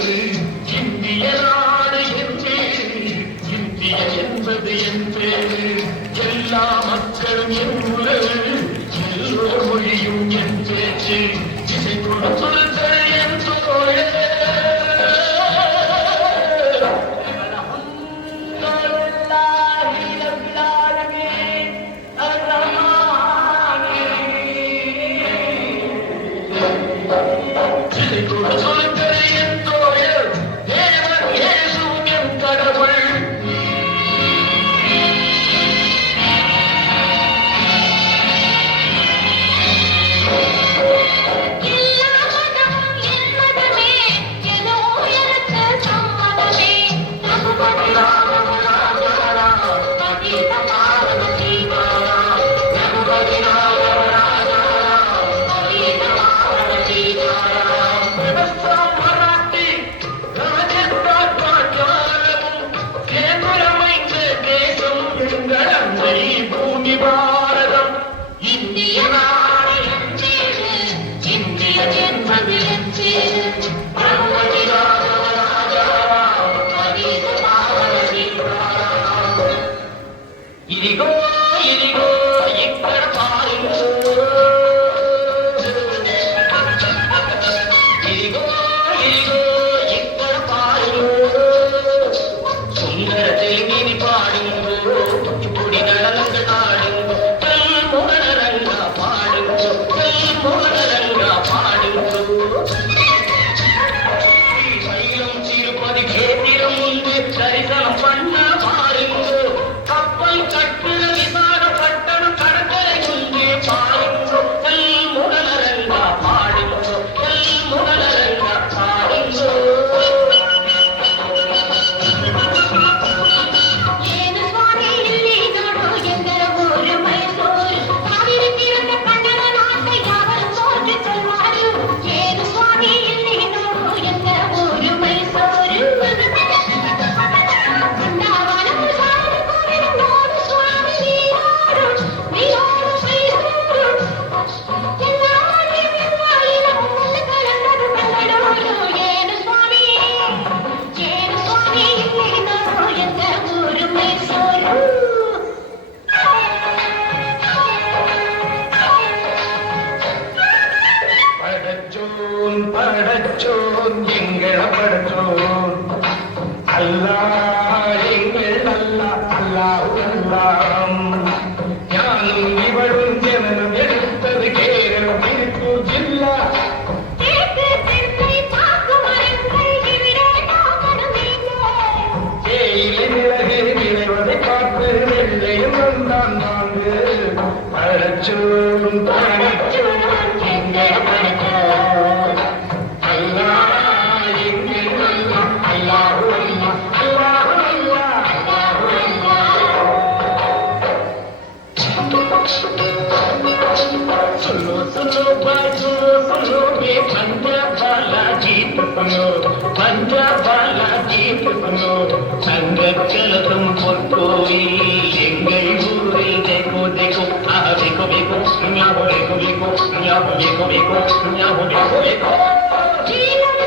இந்திய நாடு என்று இந்திய என்பது என்று எல்லா மக்களும் என் உறவு எல்லோ மொழியும் என் பேச்சு இசை கொடுத்த என் தோழர் பாரதம் இந்திய நாடு இந்திய என்பது ఇదిగో ఇదిగో ఇక్కడ పారింగో ఇదిగో ఇదిగో ఇక్కడ పారింగో సుందర తెలుగిని పాడింగో ఇప్పుడు నడలంగ నాడింగో మురళరంగా పాడింగో మురళరంగా పాడింగో శైలం తిరుపతి క్షేత్రం ముందే దర్శనం పన్న పారింగో கப்பல் கட்டுற விசாரப்பட்டன கடற்கரை முன்பே பாருங்கோ முரளரங்கா பாடுங்கோ முரளரங்கா பாடுங்கோ ஏது சுவாமி இல்லை நாடோ எங்கர ஊரு மைசூர் காவிரி தீரத்த கண்ணன நாட்டை யாவரும் போற்றி சொல்வாரு ஏது சுவாமி இல்லை நாடோ எங்கர ஊரு மைசூர் படச்சோன் எங்கள் படச்சோன் அல்லாஹ் எங்கள் அல்லாஹ் அல்லாஹ் அல்லாம் ஞானும் இவளும் ஜனனம் எடுத்தது கேரளம் திருப்பூர் ஜில்லா நிலகு விளைவதை பார்த்து வெள்ளையும் வந்தான் வாங்கு படச்சோன் படச்சோன் எங்கள் படச்சோன் सुनो सुनो भाई सुनो सुनो ये पंजाब वाला गीत सुनो पंजाब वाला गीत सुनो संगचल तुम पुरकोई एंगल ஊரில் देखो देखो आ देखो देखो यहाँ देखो देखो यहाँ देखो देखो यहाँ देखो देखो